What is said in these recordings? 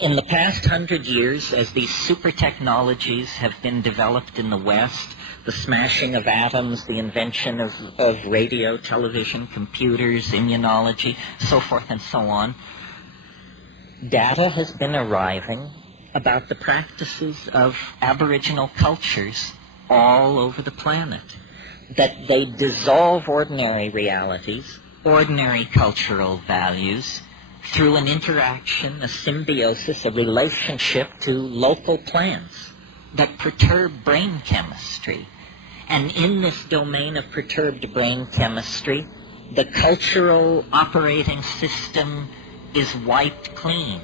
In the past 100 years, as these super technologies have been developed in the West, the smashing of atoms, the invention of radio, television, computers, immunology, so forth and so on, data has been arriving about the practices of Aboriginal cultures all over the planet, that they dissolve ordinary realities, ordinary cultural values, through an interaction, a symbiosis, a relationship to local plants that perturb brain chemistry. And in this domain of perturbed brain chemistry, the cultural operating system is wiped clean.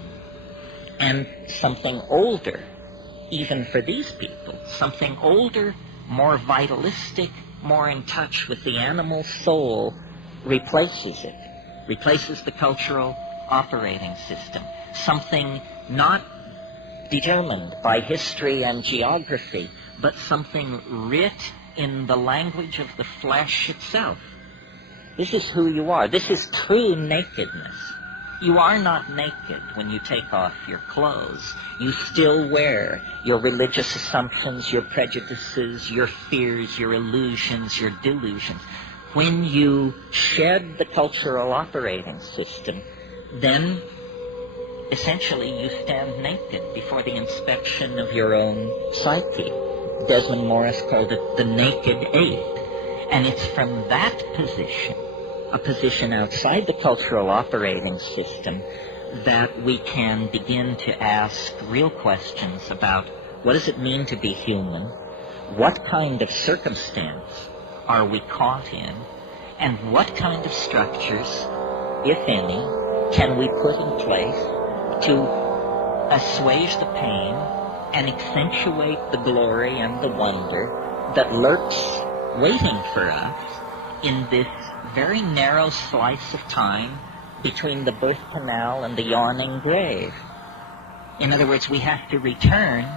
And something older, even for these people, something older, more vitalistic, more in touch with the animal soul, replaces it, replaces the cultural operating system. Something not determined by history and geography, but something writ in the language of the flesh itself. This is who you are. This is true nakedness. You are not naked when you take off your clothes. You still wear your religious assumptions, your prejudices, your fears, your illusions, your delusions. When you shed the cultural operating system, then essentially you stand naked before the inspection of your own psyche. Desmond Morris called it the naked ape. And it's from that position, a position outside the cultural operating system, that we can begin to ask real questions about what does it mean to be human, what kind of circumstance are we caught in, and what kind of structures, if any, can we put in place to assuage the pain and accentuate the glory and the wonder that lurks waiting for us in this very narrow slice of time between the birth canal and the yawning grave. In other words, we have to return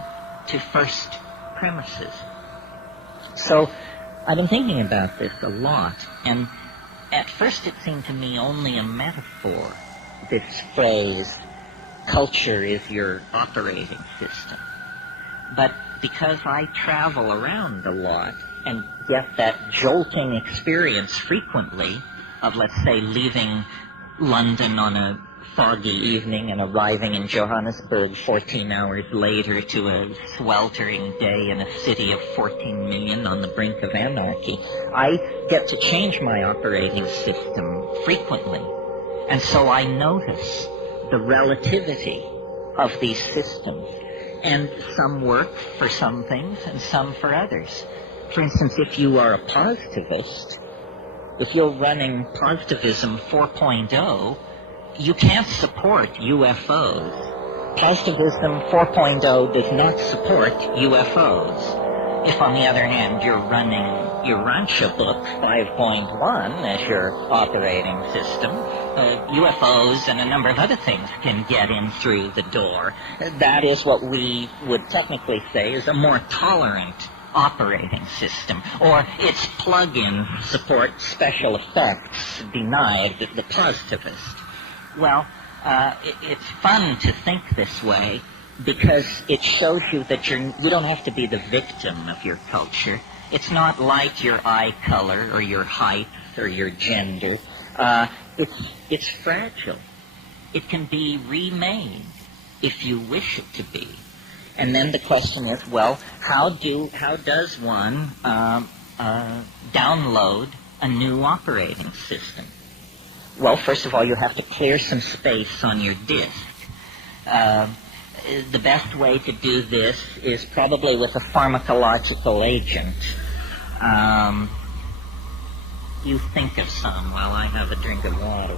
to first premises. So I've been thinking about this a lot, and at first it seemed to me only a metaphor, this phrase, culture is your operating system. But because I travel around a lot and get that jolting experience frequently of, let's say, leaving London on a foggy evening and arriving in Johannesburg 14 hours later to a sweltering day in a city of 14 million on the brink of anarchy, I get to change my operating system frequently. And so I notice the relativity of these systems. And some work for some things and some for others. For instance, if you are a positivist, if you're running positivism 4.0, you can't support UFOs. Positivism 4.0 does not support UFOs. If, on the other hand, you're running your Rancho book 5.1 as your operating system, UFOs and a number of other things can get in through the door. That is what we would technically say is a more tolerant operating system, or its plug-in support special effects denied the positivist. Well, it's fun to think this way because it shows you that you don't have to be the victim of your culture. It's not like your eye color or your height or your gender. It's fragile. It can be remade if you wish it to be. And then the question is, well, how does one download a new operating system? Well, first of all, you have to clear some space on your disk. The best way to do this is probably with a pharmacological agent. You think of some while I have a drink of water.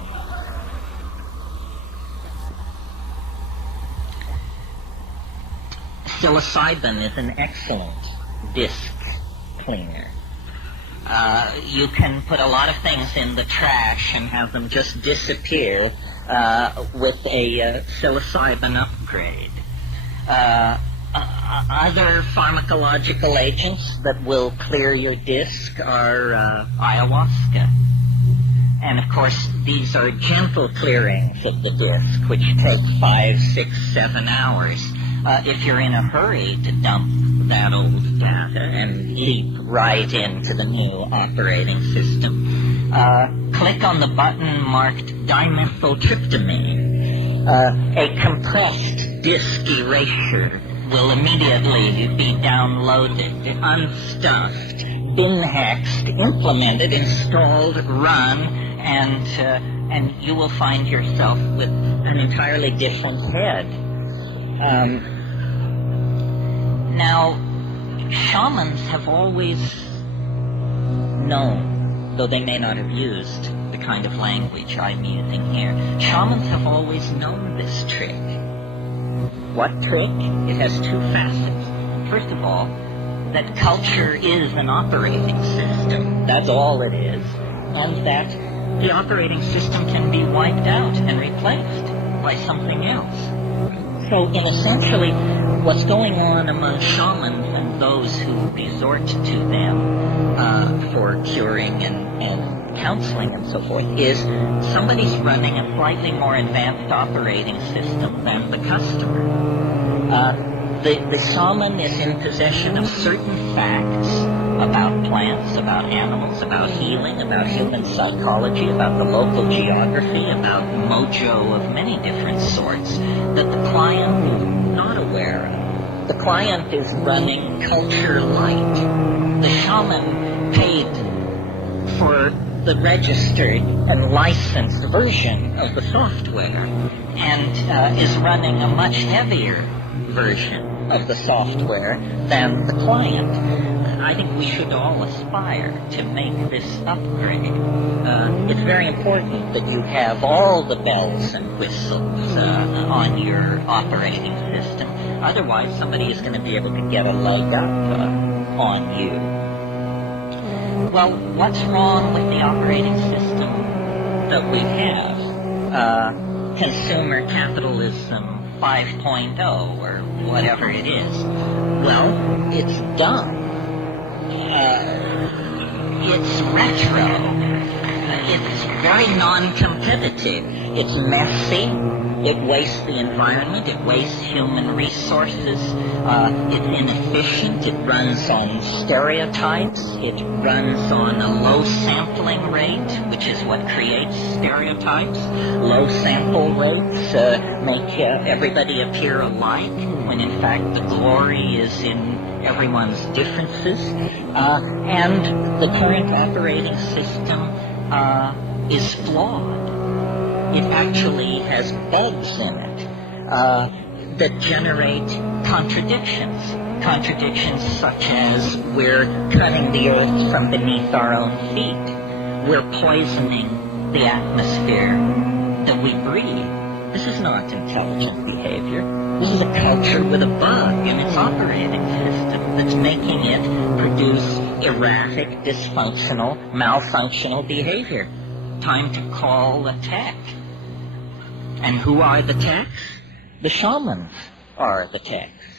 Psilocybin is an excellent disk cleaner. You can put a lot of things in the trash and have them just disappear with a psilocybin upgrade. Other pharmacological agents that will clear your disk are ayahuasca. And of course, these are gentle clearings of the disk, which take 5, 6, 7 hours. If you're in a hurry to dump that old data and leap right into the new operating system, click on the button marked dimethyltryptamine. A compressed disk erasure will immediately be downloaded, unstuffed, bin-hexed, implemented, installed, run, and you will find yourself with an entirely different head. Now, shamans have always known, though they may not have used the kind of language I'm using here, shamans have always known this trick. What trick? It has two facets. First of all, that culture is an operating system. That's all it is. And that the operating system can be wiped out and replaced by something else. So, in essentially, what's going on among shamans and those who resort to them for curing and counseling and so forth is somebody's running a slightly more advanced operating system than the customer. The shaman is in possession of certain facts about plants, about animals, about healing, about human psychology, about the local geography, about mojo of many different sorts that the client is not aware of. The client is running culture light. The shaman paid for the registered and licensed version of the software and is running a much heavier version of the software than the client. I think we should all aspire to make this upgrade. It's very important that you have all the bells and whistles on your operating system. Otherwise, somebody is going to be able to get a leg up on you. Well, what's wrong with the operating system that we have? Consumer capitalism 5.0 or whatever it is. Well, it's dumb. It's retro. It's very non-competitive. It's messy. It wastes the environment. It wastes human resources. It's inefficient. It runs on stereotypes. It runs on a low sampling rate, which is what creates stereotypes. Low sample rates make everybody appear alike, when in fact the glory is in everyone's differences. And the current operating system is flawed. It actually has bugs in it that generate contradictions. Contradictions such as we're cutting the earth from beneath our own feet. We're poisoning the atmosphere that we breathe. This is not intelligent behavior. This is a culture with a bug in its operating system that's making it produce erratic, dysfunctional, malfunctional behavior. Time to call a tech. And who are the techs? The shamans are the techs.